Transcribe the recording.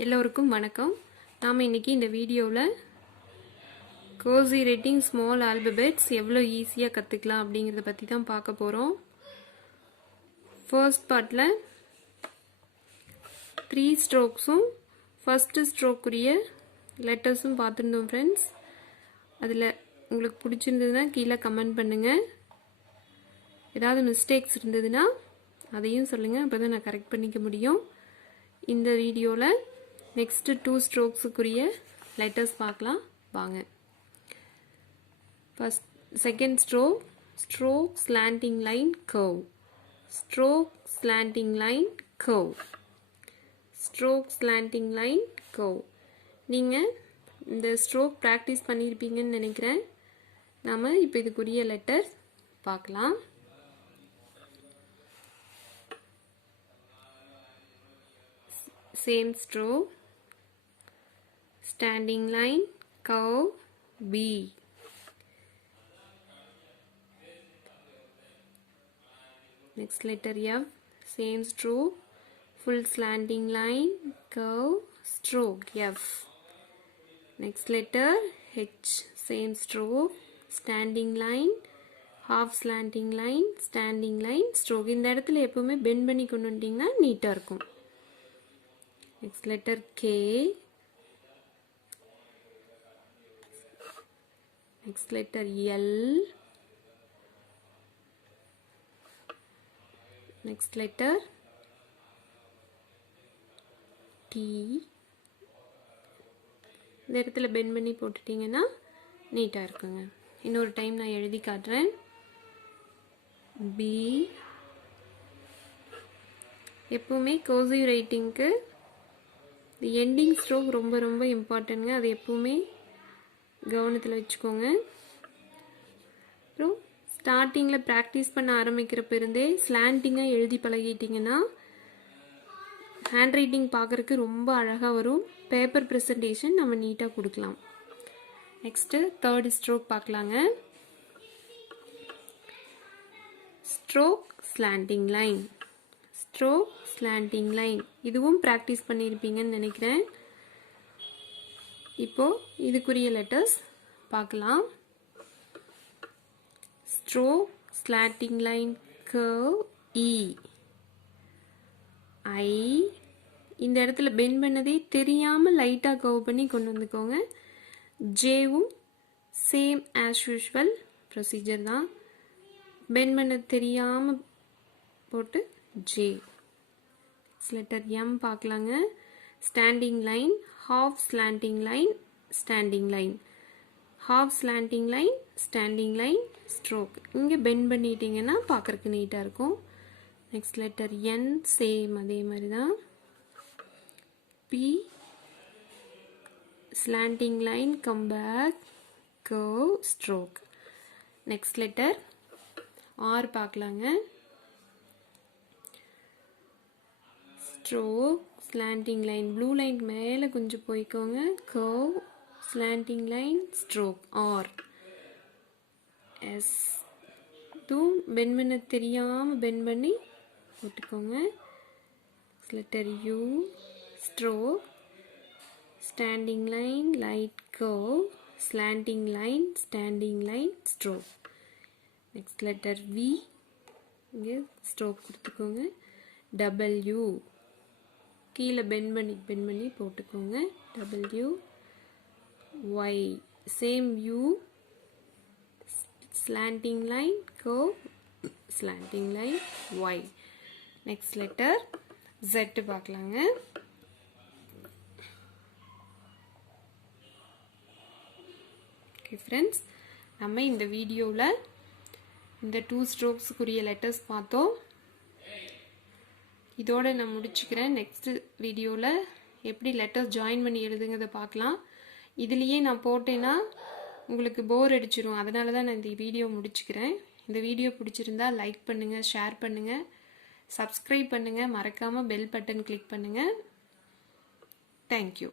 எல்லோருக்கும் வணக்கம். நாம் இன்னைக்கு இந்த வீடியோவில் cursive writing small alphabets எவ்வளோ ஈஸியாக கற்றுக்கலாம் அப்படிங்கிறத பற்றி தான் பார்க்க போகிறோம். ஃபர்ஸ்ட் பார்ட்டில் 3 ஸ்ட்ரோக்ஸும் ஃபஸ்ட்டு ஸ்ட்ரோக்குரிய லெட்டர்ஸும் பார்த்துருந்தோம் ஃப்ரெண்ட்ஸ். அதில் உங்களுக்கு பிடிச்சிருந்ததுன்னா கீழே கமெண்ட் பண்ணுங்கள். ஏதாவது மிஸ்டேக்ஸ் இருந்ததுன்னா அதையும் சொல்லுங்கள், அப்போ தான் நான் கரெக்ட் பண்ணிக்க முடியும். இந்த வீடியோவில் நெக்ஸ்ட் 2 ஸ்ட்ரோக்ஸுக்குரிய லெட்டர்ஸ் பார்க்கலாம் வாங்க. First second stroke slanting line curve, stroke slanting line curve, stroke slanting line curve. நீங்கள் இந்த ஸ்ட்ரோக் ப்ராக்டிஸ் பண்ணியிருப்பீங்கன்னு நினைக்கிறேன். நாம் இப்போ இதுக்குரிய லெட்டர் பார்க்கலாம். Same stroke, standing line, curve, B. Next letter F, same stroke, full slanting line, curve, stroke, F. Next letter H, same stroke, standing line, half slanting line, standing line, stroke. இந்த இடத்துல எப்பவுமே bend பண்ணி கொண்டு வந்தீங்கன்னா நீட்டா இருக்கும். Next letter K, next letter L, next letter T. இந்த இடத்துல பெண்ட் பண்ணி போட்டுட்டீங்கன்னா நீட்டாக இருக்குங்க. இன்னொரு டைம் நான் எழுதி காட்டுறேன். B. எப்பவுமே cursive ரைட்டிங்க்கு எண்டிங் ஸ்ட்ரோக் ரொம்ப ரொம்ப இம்பார்ட்டன்ட்ங்க. அது எப்பவுமே கவனத்தில் வச்சுக்கோங்க. அப்புறம் ஸ்டார்டிங்கில் ப்ராக்டிஸ் பண்ண ஆரம்பிக்கிறப்ப இருந்தே ஸ்லாண்டிங்காக எழுதி பழகிட்டிங்கன்னா ஹேண்ட் ரைட்டிங் பார்க்குறதுக்கு ரொம்ப அழகாக வரும். பேப்பர் ப்ரெசன்டேஷன் நம்ம நீட்டாக கொடுக்கலாம். நெக்ஸ்ட்டு தேர்ட் ஸ்ட்ரோக் பார்க்கலாங்க. Stroke slanting line, stroke slanting line. இதுவும் ப்ராக்டிஸ் பண்ணியிருப்பீங்கன்னு நினைக்கிறேன். இப்போ இதுக்குரிய லெட்டர்ஸ் பார்க்கலாம். Stroke slanting line curve E, I. இந்த இடத்துல பெண்ட் பண்ணதே தெரியாமல் லைட்டாக கர்வ் பண்ணி கொண்டு வந்துக்கோங்க. ஜேவும் சேம் ஆஸ் யூஷுவல் ப்ரொசீஜர் தான். பெண்ட் பண்ணது தெரியாமல் போட்டு J. லெட்டர் M பார்க்கலாங்க. Standing line, half slanting line, standing line, half slanting line, standing line, stroke. இங்கே பெண்ட் பண்ணிட்டீங்கன்னா பார்க்கறதுக்கு நீட்டாக இருக்கும். நெக்ஸ்ட் லெட்டர் N, சேம் அதே மாதிரி தான். P, slanting line, come back, curve, stroke. Next letter R பார்க்கலாங்க. Stroke slanting line, blue line மேலே கொஞ்சம் போய்க்கோங்க. Curve slanting line, stroke R. S, இதுவும் பெண்ட் பண்ண தெரியாமல் பெண்ட் பண்ணி போட்டுக்கோங்க. Letter U, stroke standing line, light curve slanting line, standing line, stroke. Next letter V, இங்கே ஸ்ட்ரோக் கொடுத்துக்கோங்க. W, கீழே பெண்ட் பண்ணி போட்டுக்கோங்க. W, Y, same U, slanting line, curve, slanting line, Y. Next letter Z பார்க்கலாங்க. Okay friends, நம்ம இந்த வீடியோவில் இந்த 2 ஸ்ட்ரோக்ஸுக்குரிய லெட்டர்ஸ் பார்த்தோம். இதோட நான் முடிச்சுக்கிறேன். நெக்ஸ்ட் வீடியோவில் எப்படி லெட்டர்ஸ் ஜாயின் பண்ணி எழுதுங்கிறத பார்க்கலாம். இதுலேயே நான் போட்டேன்னா உங்களுக்கு போர் அடிச்சிடும். அதனால தான் நான் இந்த வீடியோ முடிச்சுக்கிறேன். இந்த வீடியோ பிடிச்சிருந்தா லைக் பண்ணுங்கள், ஷேர் பண்ணுங்கள், சப்ஸ்கிரைப் பண்ணுங்கள், மறக்காமல் பெல் பட்டன் கிளிக் பண்ணுங்கள். தேங்க்யூ.